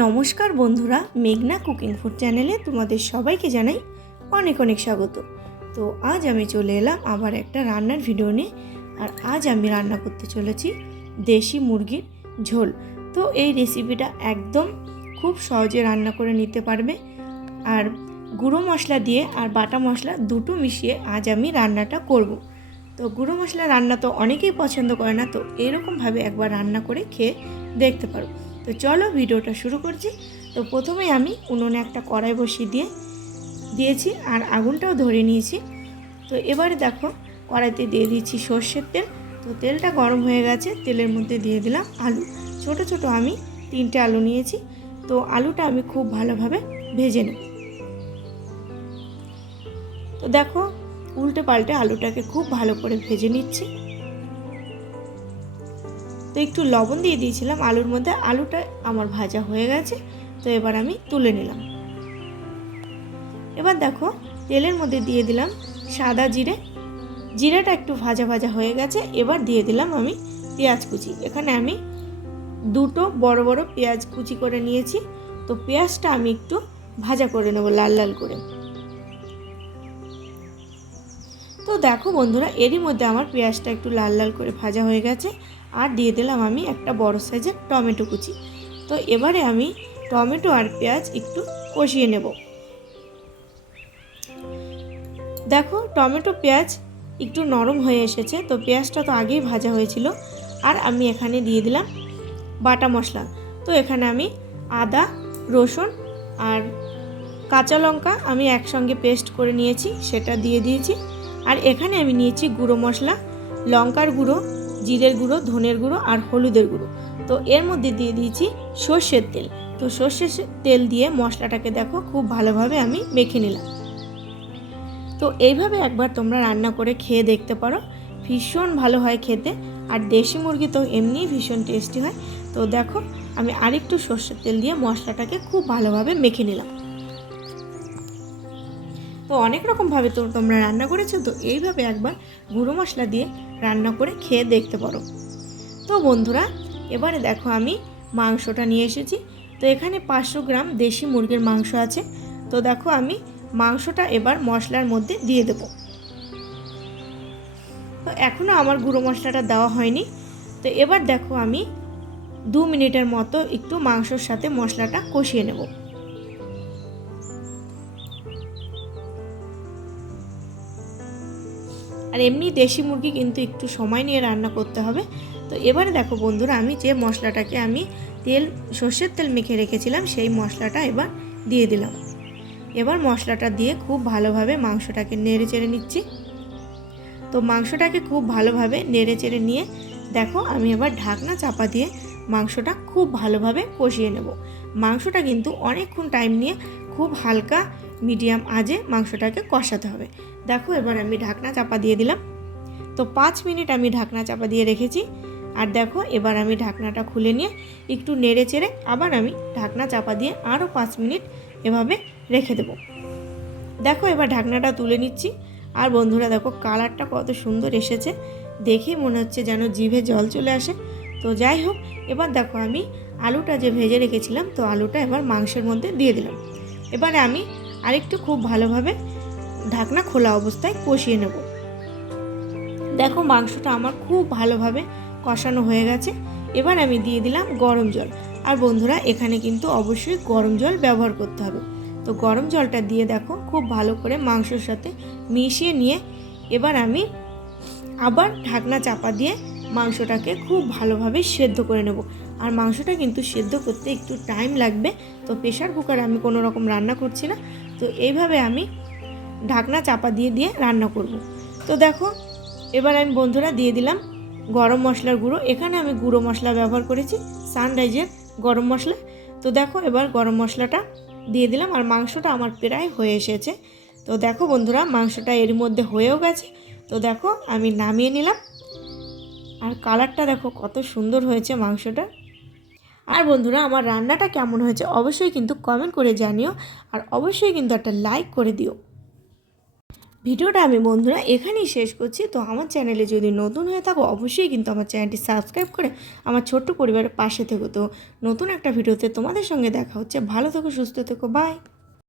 নমস্কার বন্ধুরা, মেঘনা কুকিং ফুড চ্যানেলে তোমাদের সবাইকে জানাই অনেক অনেক স্বাগত। তো আজ আমি চলে এলাম আবার একটা রান্নার ভিডিও নিয়ে। আর আজ আমি রান্না করতে চলেছি দেশি মুরগির ঝোল। তো এই রেসিপিটা একদম খুব সহজে রান্না করে নিতে পারবে। আর গুঁড়ো মশলা দিয়ে আর বাটা মশলা দুটো মিশিয়ে আজ আমি রান্নাটা করব। তো গুঁড়ো মশলা রান্না তো অনেকেই পছন্দ করে না, তো এরকমভাবে একবার রান্না করে খেয়ে দেখতে পারো। তো চলো ভিডিওটা শুরু করছি। তো প্রথমে আমি উনুনে একটা কড়াই বসিয়ে দিয়েছি আর আগুনটাও ধরে নিয়েছি। তো এবারে দেখো কড়াইতে দিয়ে দিচ্ছি সর্ষের তেল। তো তেলটা গরম হয়ে গেছে, তেলের মধ্যে দিয়ে দিলাম আলু। ছোট ছোট আমি 3টে আলু নিয়েছি। তো আলুটা আমি খুব ভালোভাবে ভেজে নেব। তো দেখো উল্টে পাল্টে আলুটাকে খুব ভালো করে ভেজে নিচ্ছি। তো একটু লবণ দিয়ে দিয়েছিলাম আলুর মধ্যে, আলুটা আমার ভাজা হয়ে গেছে। তো এবার আমি তুলে নিলাম। এবার দেখো তেলের মধ্যে দিয়ে দিলাম সাদা জিরেটা একটু ভাজা ভাজা হয়ে গেছে। এবার দিয়ে দিলাম আমি পেঁয়াজ কুচি। এখানে আমি দুটো বড় বড় পেঁয়াজ কুচি করে নিয়েছি। তো পেঁয়াজটা আমি একটু ভাজা করে নেব লাল লাল করে। তো দেখো বন্ধুরা, এরই মধ্যে আমার পেঁয়াজটা একটু লাল লাল করে ভাজা হয়ে গেছে। আর দিয়ে দিলাম আমি একটা বড় সাইজের টমেটো কুচি। তো এবারে আমি টমেটো আর পেঁয়াজ একটু কষিয়ে নেব। দেখো টমেটো পেঁয়াজ একটু নরম হয়ে এসেছে। তো পেঁয়াজটা তো আগেই ভাজা হয়েছিল। আর আমি এখানে দিয়ে দিলাম বাটা মশলা। তো এখানে আমি আদা, রসুন আর কাঁচা লঙ্কা আমি একসঙ্গে পেস্ট করে নিয়েছি, সেটা দিয়ে দিয়েছি। আর এখানে আমি নিয়েছি গুঁড়ো মশলা, লঙ্কার গুঁড়ো, জিরের গুঁড়ো, ধনের গুঁড়ো আর হলুদের গুঁড়ো। তো এর মধ্যে দিয়ে দিয়েছি সর্ষের তেল। তো সর্ষের তেল দিয়ে মশলাটাকে দেখো খুব ভালোভাবে আমি মেখে নিলাম। তো এইভাবে একবার তোমরা রান্না করে খেয়ে দেখতে পারো, ভীষণ ভালো হয় খেতে। আর দেশি মুরগি তো এমনিই ভীষণ টেস্টি হয়। তো দেখো আমি আরেকটু সর্ষের তেল দিয়ে মশলাটাকে খুব ভালোভাবে মেখে নিলাম। তো অনেক রকমভাবে তো তোমরা রান্না করেছো, তো এইভাবে একবার গুঁড়ো মশলা দিয়ে রান্না করে খেয়ে দেখতে পারো। তো বন্ধুরা এবারে দেখো আমি মাংসটা নিয়ে এসেছি। তো এখানে 500 গ্রাম দেশি মুরগির মাংস আছে। তো দেখো আমি মাংসটা এবার মশলার মধ্যে দিয়ে দেব। তো এখনও আমার গুঁড়ো মশলাটা দেওয়া হয়নি। তো এবার দেখো আমি 2 মিনিটের মতো একটু মাংসর সাথে মশলাটা কষিয়ে নেব। আর এমনি দেশি মুরগি কিন্তু একটু সময় নিয়ে রান্না করতে হবে। তো এবারে দেখো বন্ধুরা, আমি যে মশলাটাকে আমি সর্ষের তেল মেখে রেখেছিলাম সেই মশলাটা এবার দিয়ে দিলাম। এবার মশলাটা দিয়ে খুব ভালোভাবে মাংসটাকে নেড়ে চেড়ে নিচ্ছি। তো মাংসটাকে খুব ভালোভাবে নেড়ে চেড়ে নিয়ে দেখো আমি এবার ঢাকনা চাপা দিয়ে মাংসটা খুব ভালোভাবে কষিয়ে নেব। মাংসটা কিন্তু অনেকক্ষণ টাইম নিয়ে খুব হালকা মিডিয়াম আঁচে মাংসটাকে কষাতে হবে। দেখো এবার আমি ঢাকনা চাপা দিয়ে দিলাম। তো 5 মিনিট আমি ঢাকনা চাপা দিয়ে রেখেছি। আর দেখো এবার আমি ঢাকনাটা খুলে নিয়ে একটু নেড়ে চেড়ে আবার আমি ঢাকনা চাপা দিয়ে আরও 5 মিনিট এভাবে রেখে দেব। দেখো এবার ঢাকনাটা তুলে নিচ্ছি। আর বন্ধুরা দেখো কালারটা কত সুন্দর এসেছে, দেখেই মনে হচ্ছে যেন জিভে জল চলে আসে। তো যাই হোক, এবার দেখো আমি আলুটা যে ভেজে রেখেছিলাম, তো আলুটা এবার মাংসের মধ্যে দিয়ে দিলাম। এবারে আমি আরেকটু খুব ভালোভাবে ঢাকনা খোলা অবস্থায় কষিয়ে নেব। দেখো মাংসটা আমার খুব ভালোভাবে কষানো হয়ে গেছে। এবার আমি দিয়ে দিলাম গরম জল। আর বন্ধুরা এখানে কিন্তু অবশ্যই গরম জল ব্যবহার করতে হবে। তো গরম জলটা দিয়ে দেখো খুব ভালো করে মাংসের সাথে মিশিয়ে নিয়ে এবার আমি আবার ঢাকনা চাপা দিয়ে মাংসটাকে খুব ভালোভাবে সেদ্ধ করে নেব। আর মাংসটা কিন্তু সেদ্ধ করতে একটু টাইম লাগবে। তো প্রেশার কুকারে আমি কোনো রকম রান্না করছি না, তো এইভাবে আমি ঢাকনা চাপা দিয়ে দিয়ে রান্না করব। তো দেখো এবার আমি বন্ধুরা দিয়ে দিলাম গরম মশলার গুঁড়ো। এখানে আমি গুঁড়ো মশলা ব্যবহার করেছি, সানরাইজের গরম মশলা। তো দেখো এবার গরম মশলাটা দিয়ে দিলাম। আর মাংসটা আমার প্রায় হয়ে এসেছে। তো দেখো বন্ধুরা মাংসটা এর মধ্যে হয়েও গেছে। তো দেখো আমি নামিয়ে নিলাম। আর কালারটা দেখো কত সুন্দর হয়েছে মাংসটা। আর বন্ধুরা আমার রান্নাটা কেমন হয়েছে অবশ্যই কিন্তু কমেন্ট করে জানিও। আর অবশ্যই কিন্তু একটা লাইক করে দিও। ভিডিওটা আমি বন্ধুরা এখানেই শেষ করছি। তো আমার চ্যানেলে যদি নতুন হয়ে থাকো অবশ্যই কিন্তু আমার চ্যানেলটি সাবস্ক্রাইব করে আমার ছোট্ট পরিবারের পাশে থেকো। তো নতুন একটা ভিডিওতে তোমাদের সঙ্গে দেখা হচ্ছে। ভালো থেকো, সুস্থ থেকো, বাই।